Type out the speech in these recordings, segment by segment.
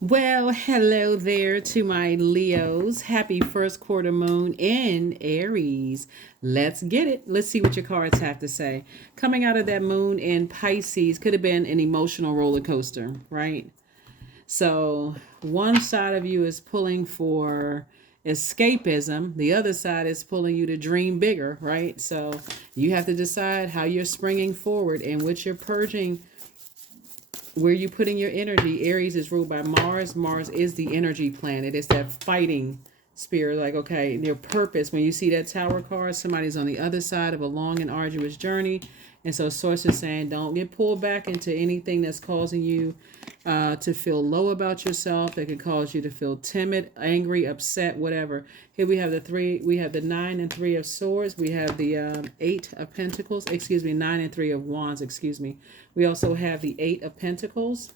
Well, hello there to my Leos. Happy first quarter moon in Aries. Let's get it. Let's see what your cards have to say. Coming out of that moon in Pisces could have been an emotional roller coaster, right? So, one side of you is pulling for escapism, the other side is pulling you to dream bigger, right? So, you have to decide how you're springing forward and what you're purging, where you putting your energy. Aries is ruled by Mars. Mars is the energy planet. It's that fighting spirit. Like, okay, their purpose. When you see that tower card, somebody's on the other side of a long and arduous journey. And so source is saying, don't get pulled back into anything that's causing you to feel low about yourself. That could cause you to feel timid, angry, upset, whatever. Here we have the three. We have the 9 and 3 of swords. We have the 8 of pentacles. Excuse me, 9 and 3 of wands. Excuse me. We also have the 8 of pentacles.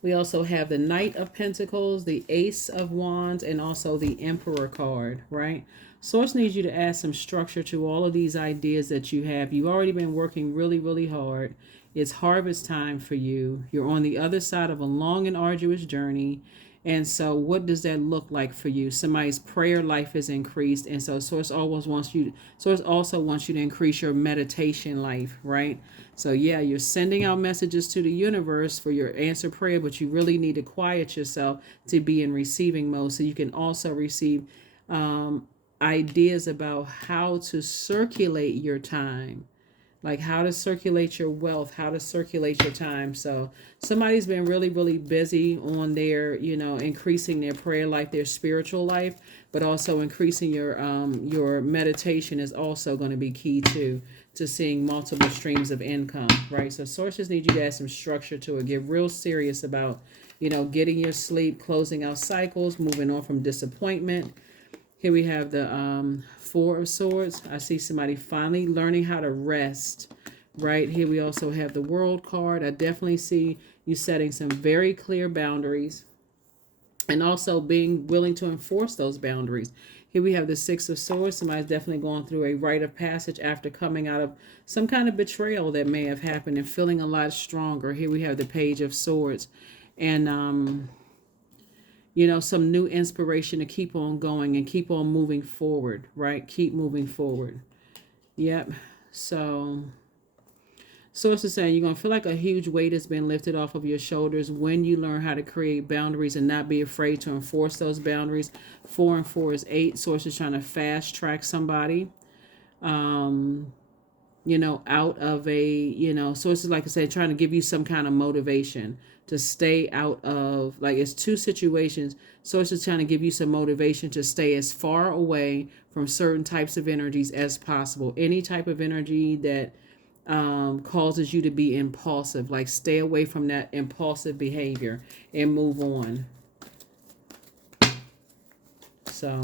We also have the Knight of Pentacles, the Ace of Wands, and also the Emperor card, right? Source needs you to add some structure to all of these ideas that you have. You've already been working really, really hard. It's harvest time for you. You're on the other side of a long and arduous journey. And so what does that look like for you? Somebody's prayer life is increased. And so source also wants you to increase your meditation life, right? So yeah, you're sending out messages to the universe for your answer prayer, but you really need to quiet yourself to be in receiving mode so you can also receive ideas about how to circulate your time, like how to circulate your wealth, how to circulate your time. So somebody's been really, really busy on their, increasing their prayer life, their spiritual life, but also increasing your meditation is also going to be key to seeing multiple streams of income, right? So sources need you to add some structure to it. Get real serious about, getting your sleep, closing out cycles, moving on from disappointment. Here we have the 4 of swords. I see somebody finally learning how to rest, right? Here we also have the world card. I definitely see you setting some very clear boundaries and also being willing to enforce those boundaries. Here we have the 6 of swords. Somebody's definitely going through a rite of passage after coming out of some kind of betrayal that may have happened and feeling a lot stronger. Here we have the page of swords. And some new inspiration to keep on going and keep on moving forward, right? Keep moving forward. Yep. So source is saying you're going to feel like a huge weight has been lifted off of your shoulders when you learn how to create boundaries and not be afraid to enforce those boundaries. 4 and 4 is 8. Source is trying to fast track somebody. Out of sources, like I said, trying to give you some kind of motivation to stay out of, like, it's two situations. Sources trying to give you some motivation to stay as far away from certain types of energies as possible. Any type of energy that causes you to be impulsive, like stay away from that impulsive behavior and move on. So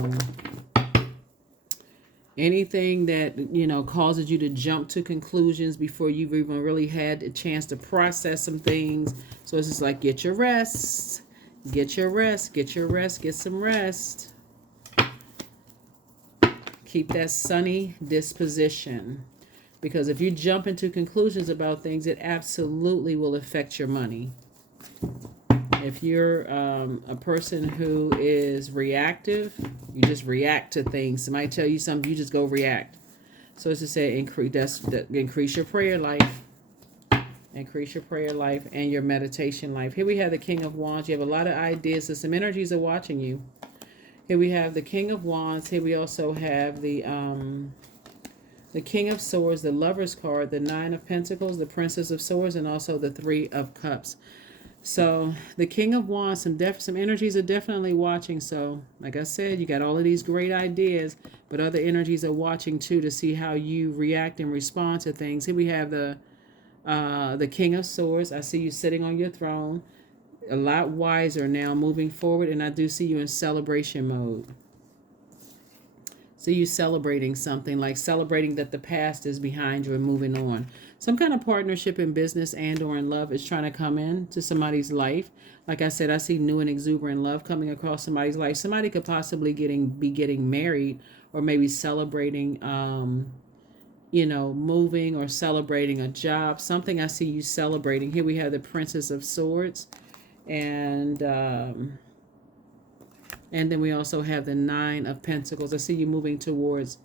anything that causes you to jump to conclusions before you've even really had a chance to process some things. So it's just like, get your rest, get your rest, get your rest, get some rest. Keep that sunny disposition, because if you jump into conclusions about things, it absolutely will affect your money. If you're a person who is reactive, you just react to things. Somebody tell you something, you just go react. So it's to say increase your prayer life. Increase your prayer life and your meditation life. Here we have the King of Wands. You have a lot of ideas, and some energies are watching you. Here we have the King of Wands. Here we also have the King of Swords, the Lover's card, the 9 of Pentacles, the Princess of Swords, and also the 3 of Cups. So the King of Wands, some energies are definitely watching. So like I said, you got all of these great ideas, but other energies are watching too to see how you react and respond to things. Here we have the King of Swords. I see you sitting on your throne, a lot wiser now, moving forward, and I do see you in celebration mode. So you celebrating something, like celebrating that the past is behind you and moving on. Some kind of partnership in business and or in love is trying to come into somebody's life. Like I said, I see new and exuberant love coming across somebody's life. Somebody could possibly be getting married, or maybe celebrating, moving or celebrating a job. Something I see you celebrating. Here we have the Princess of Swords. And then we also have the Nine of Pentacles. I see you moving towards,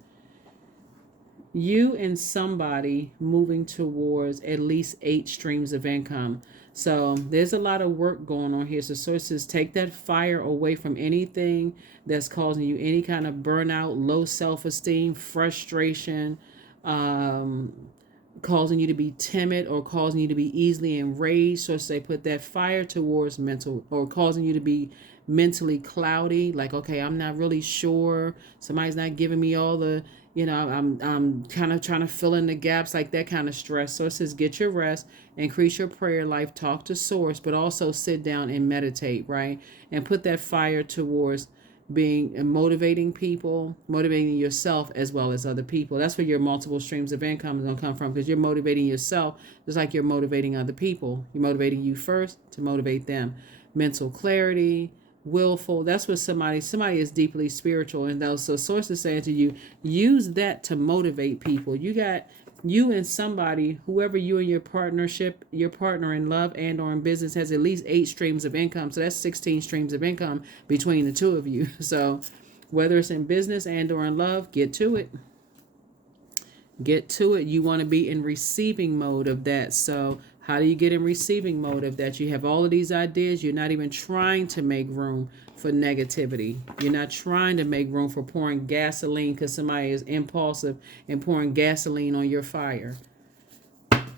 you and somebody moving towards at least 8 streams of income. So there's a lot of work going on here. So sources, take that fire away from anything that's causing you any kind of burnout, low self-esteem, frustration, causing you to be timid or causing you to be easily enraged. So say put that fire towards mental, or causing you to be mentally cloudy, like, okay, I'm not really sure, somebody's not giving me all the, I'm kind of trying to fill in the gaps, like that kind of stress. So it says get your rest, increase your prayer life, talk to source, but also sit down and meditate, right? And put that fire towards being and motivating people, motivating yourself as well as other people. That's where your multiple streams of income is going to come from, because you're motivating yourself just like you're motivating other people. You're motivating you first to motivate them. Mental clarity, willful, that's what somebody is deeply spiritual, and those, so source is saying to you, use that to motivate people. You and somebody, whoever you and your partnership, your partner in love and or in business, has at least 8 streams of income. So that's 16 streams of income between the two of you. So whether it's in business and or in love, get to it. Get to it. You want to be in receiving mode of that. So how do you get in receiving mode of that? You have all of these ideas. You're not even trying to make room for negativity. You're not trying to make room for pouring gasoline because somebody is impulsive and pouring gasoline on your fire.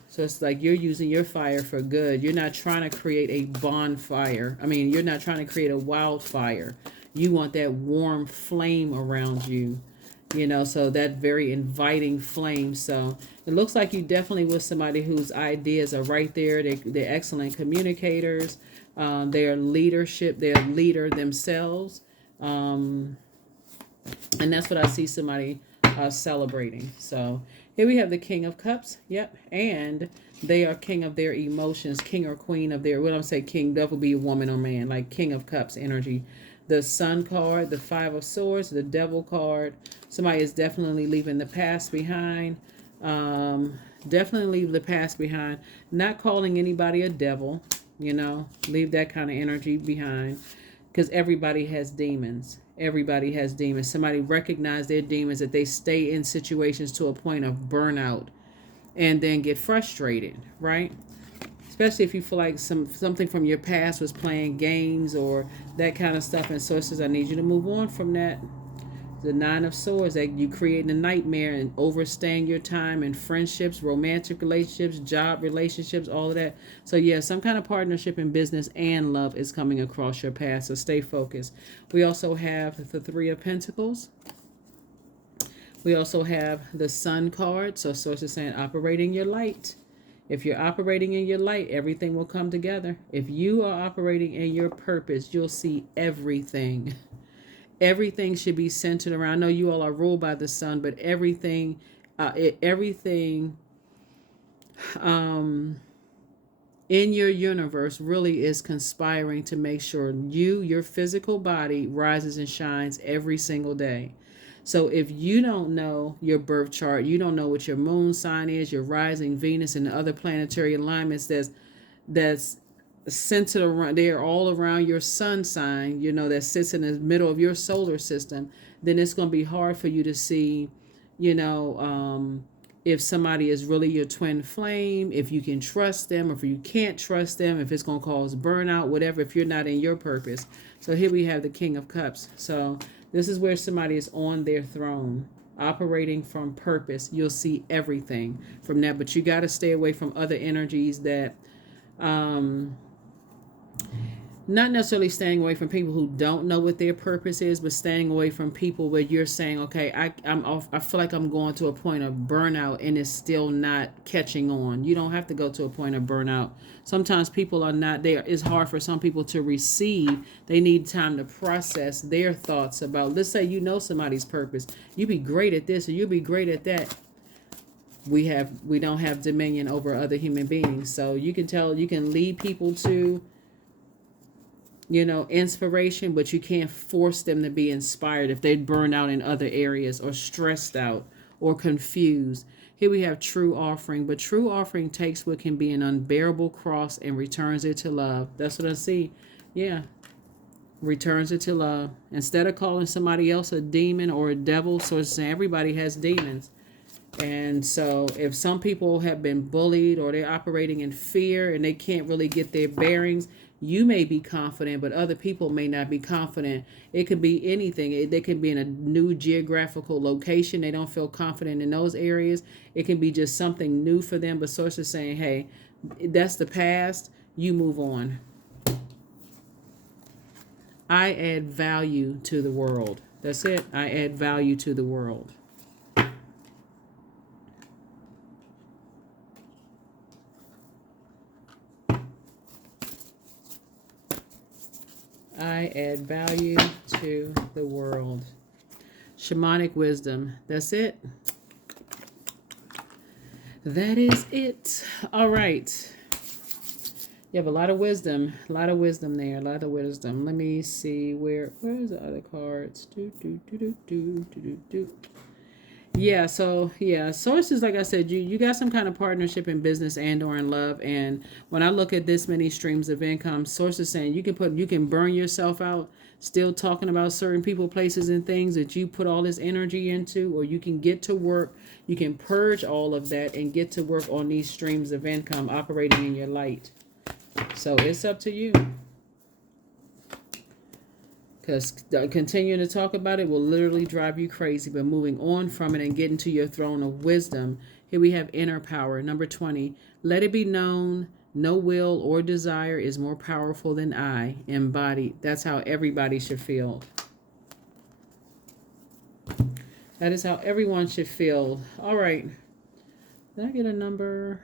So it's like you're using your fire for good. You're not trying to create a bonfire. You're not trying to create a wildfire. You want that warm flame around you. So that very inviting flame. So it looks like you definitely with somebody whose ideas are right there. They're excellent communicators. They're leadership. They're a leader themselves. And that's what I see somebody celebrating. So here we have the King of Cups. Yep. And they are king of their emotions, king or queen of their, when I'm saying king, that would be a woman or man, like King of Cups energy. The Sun card, the Five of Swords, the Devil card. Somebody is definitely leaving the past behind. Definitely leave the past behind. Not calling anybody a devil, leave that kind of energy behind, because everybody has demons. Everybody has demons. Somebody recognize their demons, that they stay in situations to a point of burnout and then get frustrated, right? Especially if you feel like something from your past was playing games or that kind of stuff. And sources, I need you to move on from that. The Nine of Swords, that you creating a nightmare and overstaying your time in friendships, romantic relationships, job relationships, all of that. So yeah, some kind of partnership in business and love is coming across your path. So stay focused. We also have the Three of Pentacles. We also have the Sun card. So sources saying operating your light. If you're operating in your light, everything will come together. If you are operating in your purpose, you'll see everything. Everything should be centered around. I know you all are ruled by the sun, but everything in your universe really is conspiring to make sure your physical body rises and shines every single day. So if you don't know your birth chart, you don't know what your moon sign is, your rising Venus and the other planetary alignments that's centered around, they're all around your sun sign, that sits in the middle of your solar system, then it's going to be hard for you to see, if somebody is really your twin flame, if you can trust them, or if you can't trust them, if it's going to cause burnout, whatever, if you're not in your purpose. So here we have the King of Cups. So this is where somebody is on their throne, operating from purpose. You'll see everything from that, but you got to stay away from other energies that, not necessarily staying away from people who don't know what their purpose is, but staying away from people where you're saying, okay, I feel like I'm going to a point of burnout and it's still not catching on. You don't have to go to a point of burnout. Sometimes people are not there. It's hard for some people to receive. They need time to process their thoughts about, let's say somebody's purpose. You'd be great at this or you'd be great at that. We don't have dominion over other human beings. So you can lead people to inspiration, but you can't force them to be inspired if they burn out in other areas or stressed out or confused. Here we have true offering, but true offering takes what can be an unbearable cross and returns it to love. That's what I see. Yeah. Returns it to love. Instead of calling somebody else a demon or a devil, so it's saying everybody has demons. And so if some people have been bullied or they're operating in fear and they can't really get their bearings, you may be confident, but other people may not be confident. It could be anything. They could be in a new geographical location. They don't feel confident in those areas. It can be just something new for them, but source is saying, hey, that's the past. You move on. I add value to the world. That's it. I add value to the world. I add value to the world. Shamanic wisdom. That's it. That is it. All right. You have a lot of wisdom. A lot of wisdom there. A lot of wisdom. Let me see where's the other cards? Yeah, so yeah, sources, like I said, you got some kind of partnership in business and or in love. And when I look at this many streams of income, sources saying you can burn yourself out still talking about certain people, places, and things that you put all this energy into, or you can get to work, you can purge all of that and get to work on these streams of income operating in your light. So it's up to you. Because continuing to talk about it will literally drive you crazy. But moving on from it and getting to your throne of wisdom, here we have inner power. Number 20, let it be known, no will or desire is more powerful than I, embodied. That's how everybody should feel. That is how everyone should feel. All right. Did I get a number?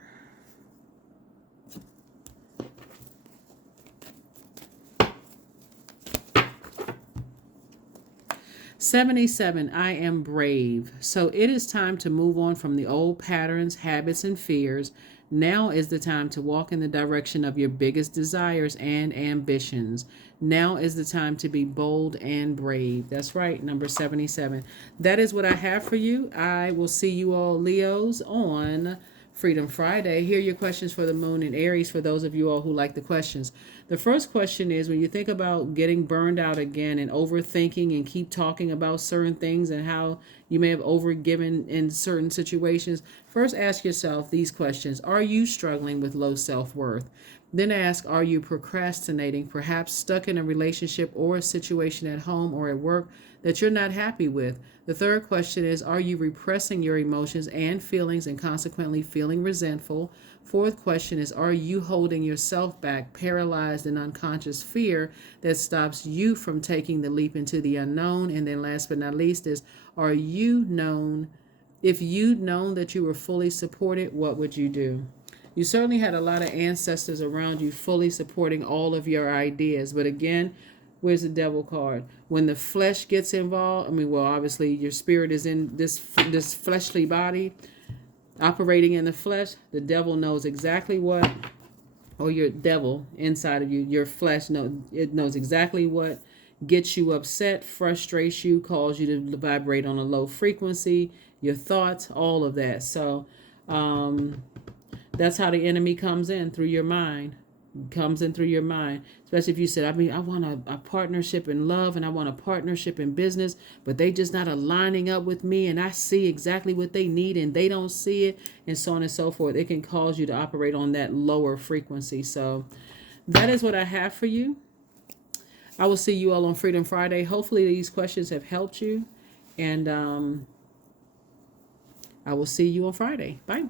77, I am brave. So it is time to move on from the old patterns, habits, and fears. Now is the time to walk in the direction of your biggest desires and ambitions. Now is the time to be bold and brave. That's right, number 77. That is what I have for you. I will see you all, Leos, on Freedom Friday. Here are your questions for the moon and Aries for those of you all who like the questions. The first question is, when you think about getting burned out again and overthinking and keep talking about certain things and how you may have overgiven in certain situations, first ask yourself these questions. Are you struggling with low self-worth? Then ask, are you procrastinating, perhaps stuck in a relationship or a situation at home or at work that you're not happy with? The third question is, are you repressing your emotions and feelings and consequently feeling resentful? Fourth question is, are you holding yourself back, paralyzed in unconscious fear that stops you from taking the leap into the unknown? And then last but not least is, are you known, if you'd known that you were fully supported, what would you do? You certainly had a lot of ancestors around you fully supporting all of your ideas. But again, where's the devil card? When the flesh gets involved, obviously your spirit is in this fleshly body, operating in the flesh. The devil knows exactly what, or your devil inside of you, your flesh, knows exactly what gets you upset, frustrates you, causes you to vibrate on a low frequency, your thoughts, all of that. So that's how the enemy comes in, through your mind. Especially if you said, I want a partnership in love and I want a partnership in business, but they just not aligning up with me, and I see exactly what they need and they don't see it, and so on and so forth. It can cause you to operate on that lower frequency. So that is what I have for you. I will see you all on Freedom Friday. Hopefully these questions have helped you, and I will see you on Friday. Bye.